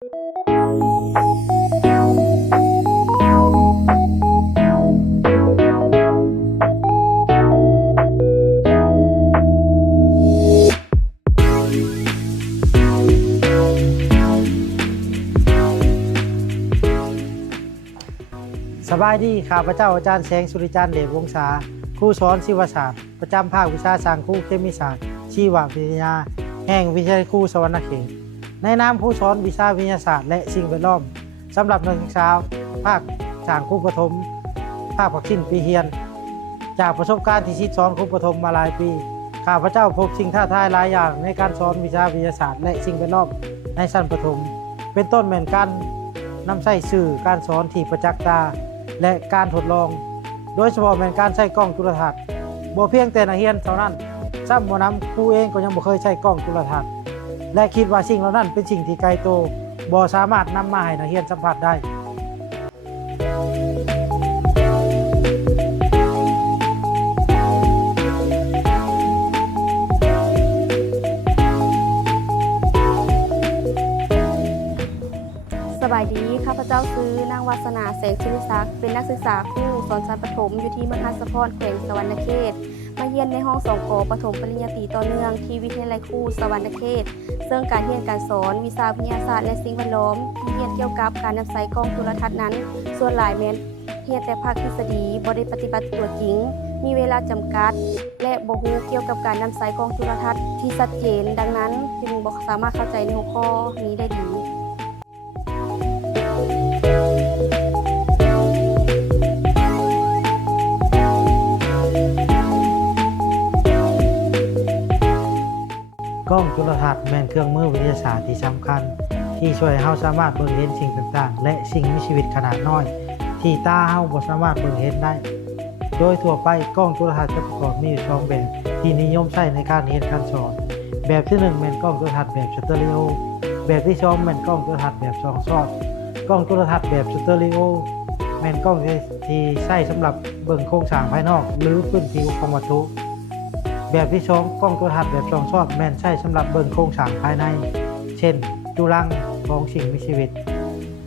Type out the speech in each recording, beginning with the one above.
สบายดีข้าพเจ้าอาจารย์แสงสุริจันทร์เดชวงศาครูสอนศิวศาสตร์ประจำภาควิชาสังคมเคมีศาสตร์ชีววิทยาแห่งวิทยาลัยครูสวรรณเขตในนามผู้สอนวิชาวิทยาศาสตร์และสิ่งแวดล้อมสำหรับนักศึกษาภาคสังคมประถมภาคปักสิ้นปีเฮียนจากประสบการณ์ที่ชิดสอนครูประถมมาหลายปีข้าพเจ้าพบสิ่งท้าทายหลายอย่างในการสอนวิชาวิทยาศาสตร์และสิ่งแวดล้อมในชั้นประถมเป็นต้นเหมือนกันนำใช้สื่อการสอนที่ประจักษ์ตาและการทดลองโดยเฉพาะเป็นการใช้กล้องจุลทรรศน์บ่เพียงแต่นักเรียนเท่านั้นซ้ำบ่นำครูเองก็ยังบ่เคยใช้กล้องจุลทรรศน์และคิดว่าสิ่งเหล่านั้นเป็นสิ่งที่ไกลตัวบ่สามารถนำมาให้นักเรียนสัมผัสได้สบายดีข้าพเจ้าซื้อนางวาสนาแสงสุริศักดิ์เป็นนักศึกษาครูสอนชั้นประถมอยู่ที่มหาสะพรแขวงสวรรณเขตมาเรียนในห้อง2 ก.ประถมปริญญาตรีต่อเนื่องที่วิทยาลัยครูสวรรณเขตซึ่งการเรียนการสอนวิชาวิทยาศาสตร์และสิ่งแวดล้อมที่เรียนเกี่ยวกับการนำใช้กล้องจุลทรรศน์นั้นส่วนหลายแม้นเรียนแต่ภาคทฤษฎีบ่ได้ปฏิบัติตัวจริงมีเวลาจำกัดและบ่รู้เกี่ยวกับการนำใช้กล้องจุลทรรศน์ที่ชัดเจนดังนั้นจึงบ่สามารถเข้าใจในหัวข้อนี้ได้ดีกล้องจุลทรรศน์แม่นเครื่องมือวิทยาศาสตร์ที่สำคัญที่ช่วยให้เราสามารถเบิ่งเห็นสิ่งต่างๆและสิ่งมีชีวิตขนาดน้อยที่ตาเราบ่สามารถเบิ่งเห็นได้โดยทั่วไปกล้องจุลทรรศน์จะประกอบมีอยู่2แบบที่นิยมใช้ในการเรียนการสอนแบบที่1แม่นกล้องจุลทรรศน์แบบสเตอริโอแบบที่2แม่นกล้องจุลทรรศน์แบบ2 ซอดกล้องจุลทรรศน์แบบสเตอริโอแม่นกล้องที่ใช้สำหรับเบิ่งโครงสร้างภายนอกหรือพื้นผิวของวัตถุแบบที่2กล้องจุลทรรศน์แบบ2 ซอดแม่นใช้สำหรับเบิ่งโครงสร้างภายในเช่นจุลังของสิ่งมีชีวิต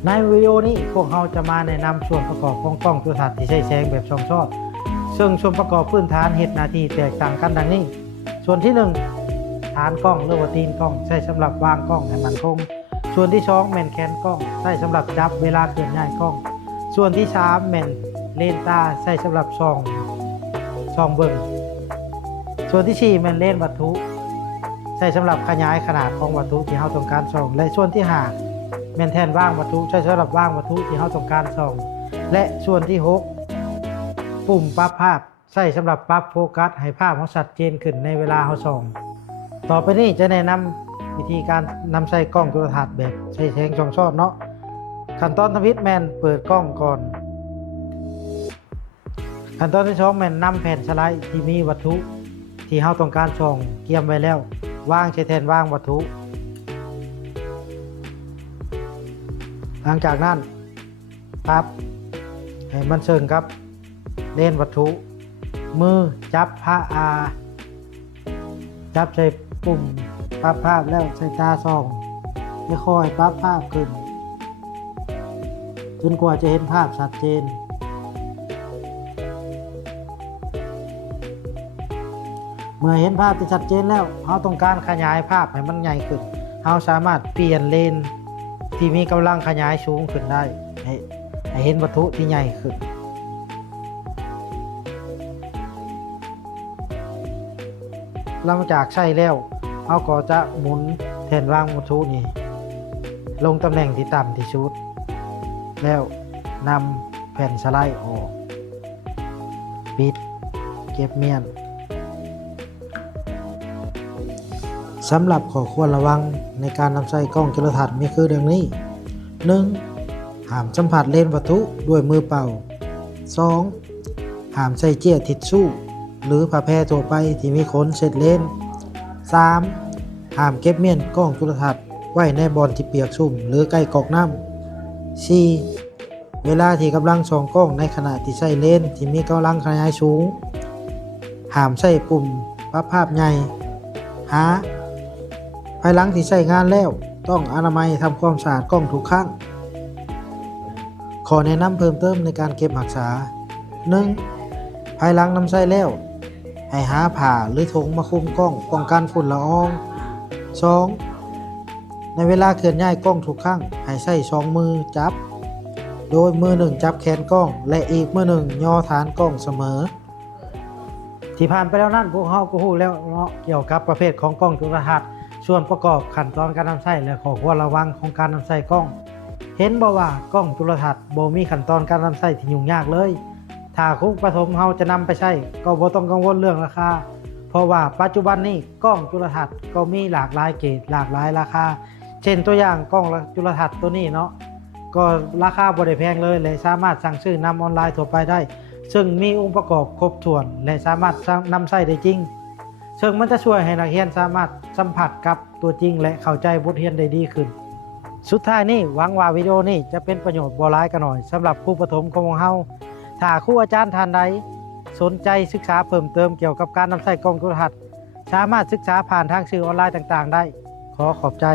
ในวิดีโอนี้พวกเราจะมาแนะนำส่วนประกอบของกล้องจุลทรรศน์ที่ใช้แสงแบบ2 ซอดซึ่งส่วนประกอบพื้นฐานเฮ็ดหน้าที่แตกต่างกันดังนี้ส่วนที่1ฐานกล้องหรือว่าตีนกล้องใช้สำหรับวางกล้องให้มั่นคงส่วนที่2แม่นแขนกล้องใช้สำหรับจับเวลาเคลื่อนย้ายกล้องส่วนที่3แม่นเลนส์ตาใช้สำหรับส่องเบิ่งส่วนที่4แม่นเลนส์วัตถุใช้สำหรับขยายขนาดของวัตถุที่เราต้องการส่องและส่วนที่5แม่นแท่นว่างวัตถุใช้สำหรับว่างวัตถุที่เราต้องการส่องและส่วนที่6ปุ่มปรับภาพใช้สำหรับปรับโฟกัสให้ภาพเราชัดเจนขึ้นในเวลาเราส่องต่อไปนี้จะแนะนำวิธีการนำใช้กล้องจุลทรรศน์แบบใช้แสง2 ซอดเนาะขั้นตอนทำอิฐแม่นเปิดกล้องก่อนขั้นตอนที่2แม่นนำแผ่นสไลด์ที่มีวัตถุที่เราต้องการส่องเตรียมไว้แล้ววางใช้แทนวางวัตถุหลังจากนั้นปรับให้มันเชิงครับเลนวัตถุมือจับจับใส่ปุ่มปรับภาพแล้วใส่ตาส่องค่อยๆปรับภาพขึ้นจนกว่าจะเห็นภาพชัดเจนเมื่อเห็นภาพที่ชัดเจนแล้วเราต้องการขยายภาพให้มันใหญ่ขึ้นเราสามารถเปลี่ยนเลนที่มีกำลังขยายสูงขึ้นได้ให้เห็นวัตถุที่ใหญ่ขึ้นหลังจากใช้แล้วเราก็จะหมุนแทนวางวัตถุนี้ลงตำแหน่งที่ต่ำที่สุดแล้วนำแผ่นสไลด์ออกปิดเก็บเมียนสำหรับข้อควรระวังในการนำใช้กล้องจุลทรรศน์มีคือดังนี้ 1. ห้ามสัมผัสเลนวัตถุด้วยมือเปล่า 2. ห้ามใช้เจี้ยทิชชู่หรือผ้าแพรทั่วไปที่มีขนเช็ดเลน 3. ห้ามเก็บเมียนกล้องจุลทรรศน์ไว้ในบอนที่เปียกชุ่มหรือใกล้ก๊อกน้ำ 4. เวลาที่กำลังส่องกล้องในขณะที่ใช้เลนที่มีกำลังขยายสูงห้ามใช้ปุ่มปรับภาพใหญ่ภายหลังที่ใช้งานแล้ว ต้องอนามัยทำความสะอาดกล้องทุกครั้งขอแนะนำเพิ่มเติมในการเก็บรักษา 1. ภายหลังนำใช้แล้วให้หาผ้าหรือถุงมาคลุมกล้องป้องกันฝุ่นละออง 2. ในเวลาเคลื่อนย้ายกล้องทุกครั้งให้ใช้2มือจับโดยมือหนึ่งจับแขนกล้องและอีกมือหนึ่งย่อฐานกล้องเสมอที่ผ่านไปแล้วนั่นพวกเราก็รู้แล้วเนาะเกี่ยวกับประเภทของกล้องจุลทรรศน์ส่วนประกอบขั้นตอนการนำใช้และข้อควรระวังของการนำใช้กล้องเห็นบ่ว่ากล้องจุลทรรศน์บ่มีขั้นตอนการนำใช้ที่ยุ่งยากเลยถ้าครูประถมเฮาจะนำไปใช้ก็บ่ต้องกังวลเรื่องราคาเพราะว่าปัจจุบันนี้กล้องจุลทรรศน์ก็มีหลากหลายเกรดหลากหลายราคาเช่นตัวอย่างกล้องจุลทรรศน์ตัวนี้เนาะก็ราคาบ่ได้แพงเลยและสามารถสั่งซื้อนำออนไลน์ทั่วไปได้ซึ่งมีองค์ประกอบครบถ้วนและสามารถนำใช้ได้จริงซึ่งมันจะช่วยให้นักเรียนสามารถสัมผัสกับตัวจริงและเข้าใจบทเรียนได้ดีขึ้นสุดท้ายนี้หวังว่าวิดีโอนี้จะเป็นประโยชน์บ่หลายก็น้อยสำหรับครูประถมของเฮาถ้าครูอาจารย์ท่านใดสนใจศึกษาเพิ่มเติมเกี่ยวกับการนำใช้กล้องจุลทรรศน์สามารถศึกษาผ่านทางสื่อออนไลน์ต่างๆได้ขอขอบใจ